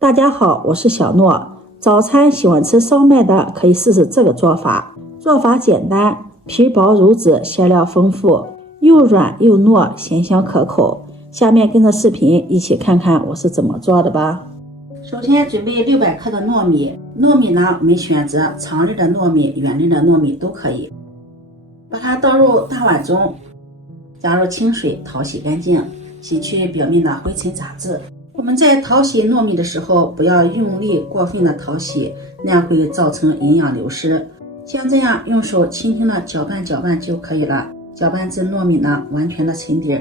大家好，我是小诺。早餐喜欢吃烧麦的可以试试这个做法。做法简单，皮薄如纸，馅料丰富，又软又糯，咸香可口。下面跟着视频一起看看我是怎么做的吧。首先准备600克的糯米，糯米呢我们选择长粒的糯米、圆粒的糯米都可以。把它倒入大碗中，加入清水淘洗干净，洗去表面的灰尘杂质。我们在淘洗糯米的时候，不要用力过分的淘洗，那样会造成营养流失。像这样用手轻轻的搅拌搅拌就可以了，搅拌至糯米呢完全的沉底。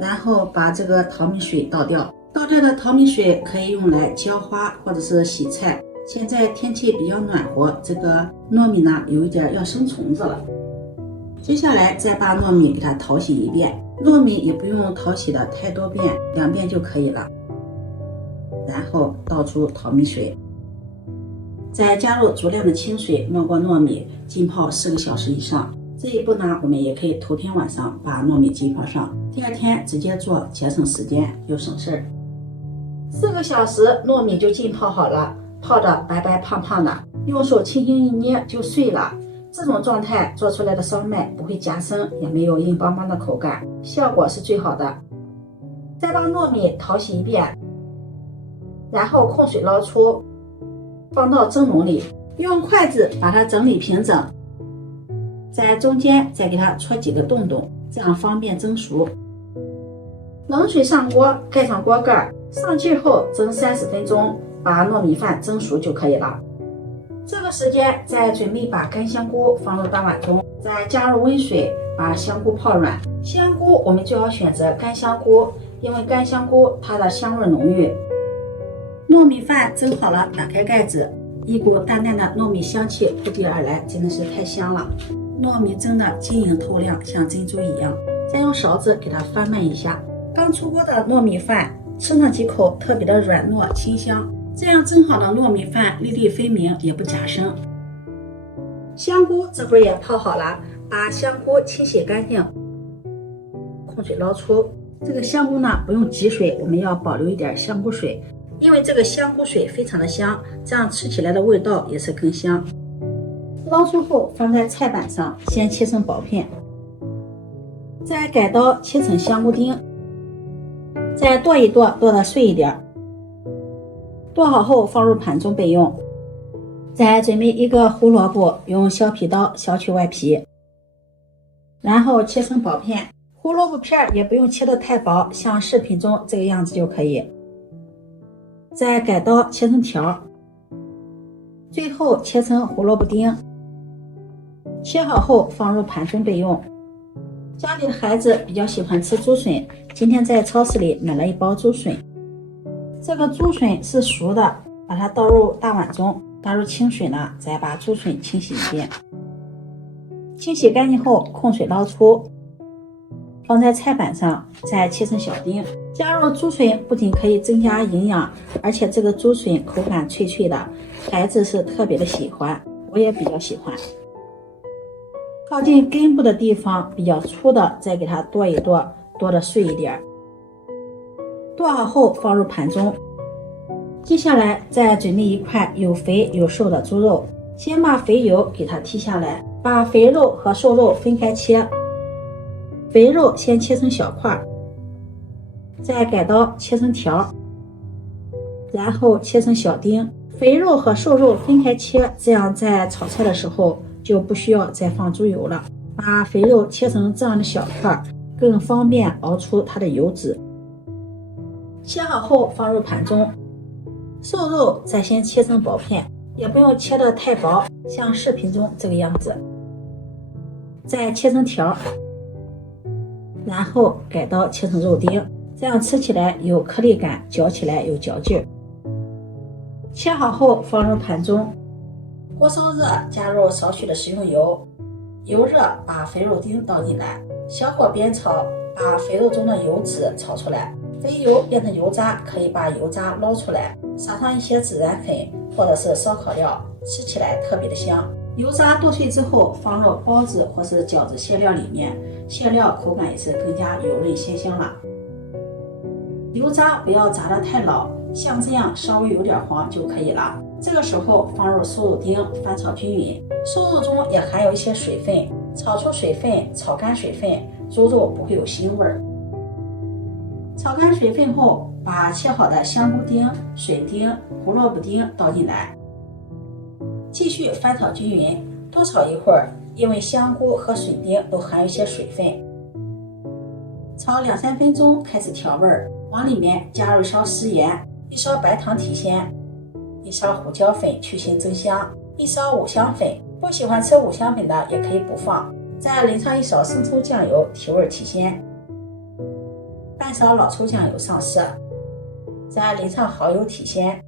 然后把这个淘米水倒掉，倒掉的淘米水可以用来浇花或者是洗菜。现在天气比较暖和，这个糯米呢有一点要生虫子了。接下来再把糯米给它淘洗一遍，糯米也不用淘洗的太多遍，2遍就可以了。然后倒出淘米水，再加入足量的清水没过糯米，浸泡4个小时以上。这一步呢，我们也可以头天晚上把糯米浸泡上，第2天直接做，节省时间又省事儿。4个小时糯米就浸泡好了，泡的白白胖胖的，用手轻轻一捏就碎了。这种状态做出来的烧麦不会夹生，也没有硬邦邦的口感，效果是最好的。再把糯米淘洗一遍，然后控水捞出，放到蒸笼里，用筷子把它整理平整，在中间再给它戳几个洞洞，这样方便蒸熟。冷水上锅，盖上锅盖，上气后蒸30分钟，把糯米饭蒸熟就可以了。这个时间再准备把干香菇放入大碗中，再加入温水把香菇泡软。香菇我们最好选择干香菇，因为干香菇它的香味浓郁。糯米饭蒸好了，打开盖子，一股淡淡的糯米香气扑鼻而来，真的是太香了。糯米蒸的晶莹透亮，像珍珠一样。再用勺子给它翻拌一下。刚出锅的糯米饭吃上几口特别的软糯清香，这样蒸好的糯米饭粒粒分明，也不夹生。香菇这会儿也泡好了，把香菇清洗干净，控水捞出。这个香菇呢不用挤水，我们要保留一点香菇水，因为这个香菇水非常的香，这样吃起来的味道也是更香。捞出后放在菜板上，先切成薄片，再改刀切成香菇丁，再剁一剁，剁得碎一点。剁好后放入盘中备用。再准备一个胡萝卜，用削皮刀削去外皮，然后切成薄片。胡萝卜片也不用切得太薄，像视频中这个样子就可以。再改刀切成条，最后切成胡萝卜丁。切好后放入盘中备用。家里的孩子比较喜欢吃竹笋，今天在超市里买了一包竹笋。这个竹笋是熟的，把它倒入大碗中，加入清水呢，再把竹笋清洗一遍。清洗干净后控水捞出，放在菜板上，再切成小丁。加入竹笋不仅可以增加营养，而且这个竹笋口感脆脆的，孩子是特别的喜欢，我也比较喜欢。靠近根部的地方比较粗的，再给它剁一剁，剁得碎一点。剁好后放入盘中。接下来再准备一块有肥有瘦的猪肉，先把肥油给它剔下来，把肥肉和瘦肉分开切。肥肉先切成小块，再改刀切成条，然后切成小丁。肥肉和瘦肉分开切，这样在炒菜的时候就不需要再放猪油了。把肥肉切成这样的小块，更方便熬出它的油脂。切好后放入盘中。瘦肉再先切成薄片，也不用切得太薄，像视频中这个样子。再切成条，然后改刀切成肉丁，这样吃起来有颗粒感，嚼起来有嚼劲儿。切好后放入盘中。锅烧热，加入少许的食用油，油热把肥肉丁倒进来，小火煸炒，把肥肉中的油脂炒出来。肥油变成油渣，可以把油渣捞出来，撒上一些孜然粉或者是烧烤料，吃起来特别的香。油渣剁碎之后放入包子或是饺子馅料里面，馅料口感也是更加油润鲜香了。油渣不要炸得太老，像这样稍微有点黄就可以了。这个时候放入瘦肉丁，翻炒均匀。瘦肉中也含有一些水分，炒出水分，炒干水分，猪肉不会有腥味儿。炒干水分后，把切好的香菇丁、水丁、胡萝卜丁倒进来，继续翻炒均匀，多炒一会儿，因为香菇和水丁都含有一些水分。炒2-3分钟，开始调味儿，往里面加入1勺食盐，1勺白糖提鲜，1勺胡椒粉去腥增香，1勺五香粉，不喜欢吃五香粉的也可以不放，再淋上1勺生抽酱油提味提鲜，半勺老抽酱油上色，再淋上蚝油提鲜，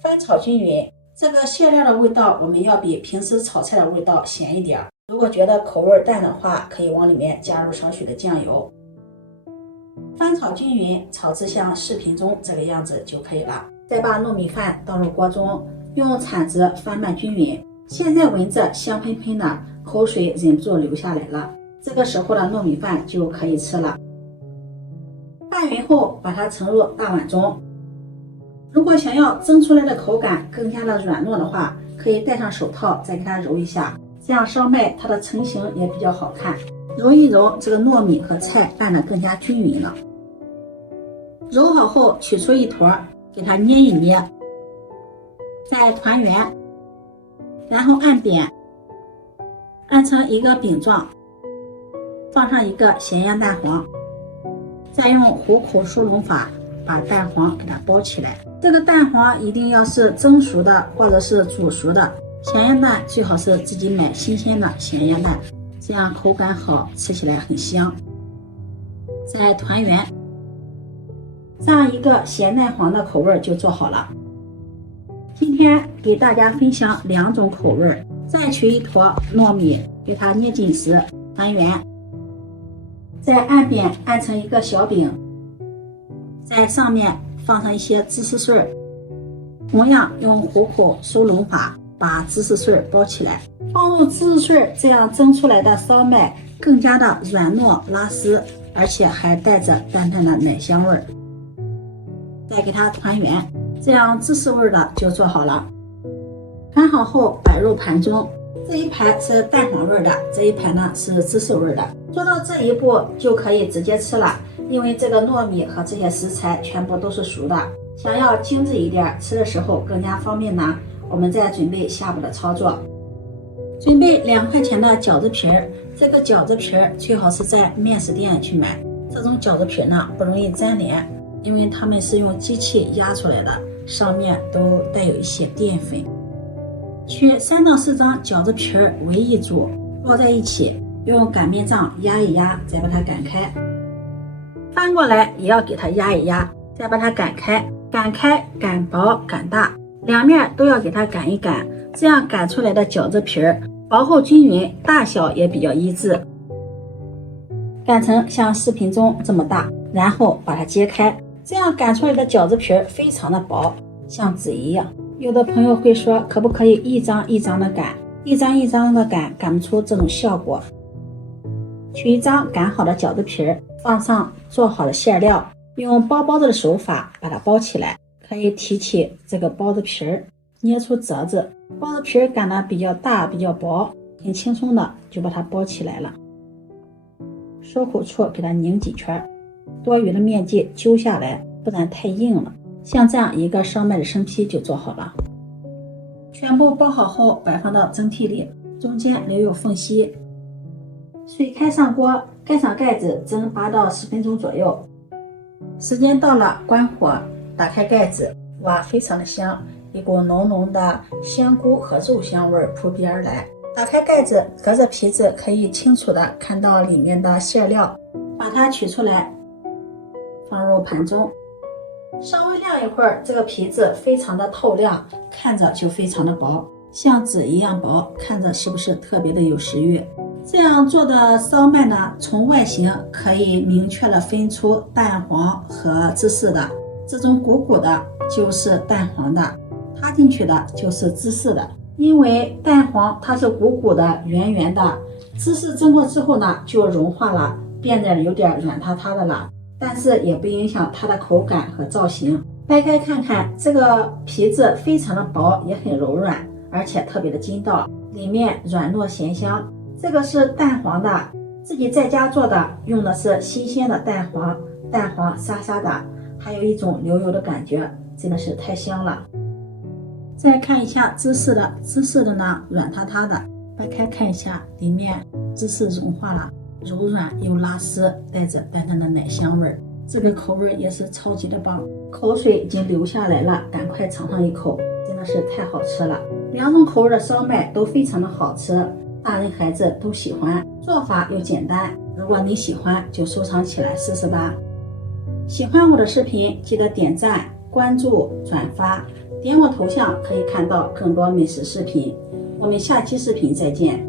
翻炒均匀。这个馅料的味道我们要比平时炒菜的味道咸一点，如果觉得口味淡的话，可以往里面加入少许的酱油。翻炒均匀，炒至像视频中这个样子就可以了。再把糯米饭倒入锅中，用铲子翻拌均匀。现在闻着香喷喷的，口水忍不住流下来了。这个时候的糯米饭就可以吃了。拌匀后，把它盛入大碗中。如果想要蒸出来的口感更加的软糯的话，可以戴上手套再给它揉一下，这样烧麦它的成型也比较好看。揉一揉，这个糯米和菜拌得更加均匀了。揉好后取出一坨，给它捏一捏，再团圆，然后按扁，按成一个饼状，放上一个咸盐蛋黄，再用虎口疏笼法把蛋黄给它包起来。这个蛋黄一定要是蒸熟的或者是煮熟的，咸盐蛋最好是自己买新鲜的咸盐蛋，这样口感好，吃起来很香。再团圆，这样一个咸蛋黄的口味就做好了。今天给大家分享2种口味，再取一坨糯米，给它捏紧实，团圆，再按扁按成一个小饼，在上面放上一些芝士碎，同样用虎口收拢法把芝士碎包起来。放入芝士碎，这样蒸出来的烧麦更加的软糯拉丝，而且还带着淡淡的奶香味。再给它团圆，这样芝士味的就做好了。团好后摆入盘中，这一盘是蛋黄味的，这一盘呢是芝士味的。做到这一步就可以直接吃了，因为这个糯米和这些食材全部都是熟的。想要精致一点，吃的时候更加方便呢，我们再准备下步的操作。准备2块钱的饺子皮儿，这个饺子皮儿最好是在面食店去买，这种饺子皮呢不容易粘连，因为它们是用机器压出来的，上面都带有一些淀粉。取3到4张饺子皮儿为一组，包在一起，用擀面杖压一压，再把它擀开。翻过来也要给它压一压，再把它擀开，擀开、擀薄、擀大，两面都要给它擀一擀，这样擀出来的饺子皮儿薄厚均匀，大小也比较一致。擀成像视频中这么大，然后把它揭开，这样擀出来的饺子皮儿非常的薄，像纸一样。有的朋友会说，可不可以一张一张的擀？一张一张的擀，擀不出这种效果。取一张擀好的饺子皮儿，放上做好的馅料，用包包子的手法把它包起来。可以提起这个包子皮儿，捏出褶子，包子皮儿擀的比较大比较薄，很轻松的就把它包起来了。收口处给它拧几圈，多余的面剂揪下来，不然太硬了。像这样一个烧麦的生坯就做好了。全部包好后摆放到蒸屉里，中间留有缝隙。水开上锅，盖上盖子蒸8到10分钟左右。时间到了，关火，打开盖子，哇，非常的香，一股浓浓的香菇和肉香味扑鼻而来。打开盖子，隔着皮子可以清楚的看到里面的馅料，把它取出来，放入盘中。稍微晾一会儿，这个皮子非常的透亮，看着就非常的薄，像纸一样薄，看着是不是特别的有食欲？这样做的烧麦呢，从外形可以明确的分出蛋黄和芝士的，这种鼓鼓的就是蛋黄的，塌进去的就是芝士的。因为蛋黄它是鼓鼓的圆圆的，芝士蒸过之后呢就融化了，变得有点软塌塌的了，但是也不影响它的口感和造型。掰开看看，这个皮质非常的薄，也很柔软，而且特别的筋道，里面软糯咸香。这个是蛋黄的，自己在家做的，用的是新鲜的蛋黄，蛋黄沙沙的，还有一种流油的感觉，真的是太香了。再看一下芝士的呢，软塌塌的，掰开看一下，里面芝士融化了，柔软又拉丝，带着淡淡的奶香味儿，这个口味也是超级的棒，口水已经流下来了，赶快尝上一口，真的是太好吃了。两种口味的烧麦都非常的好吃，大人孩子都喜欢，做法又简单。如果你喜欢，就收藏起来试试吧。喜欢我的视频，记得点赞、关注、转发，点我头像可以看到更多美食视频。我们下期视频再见。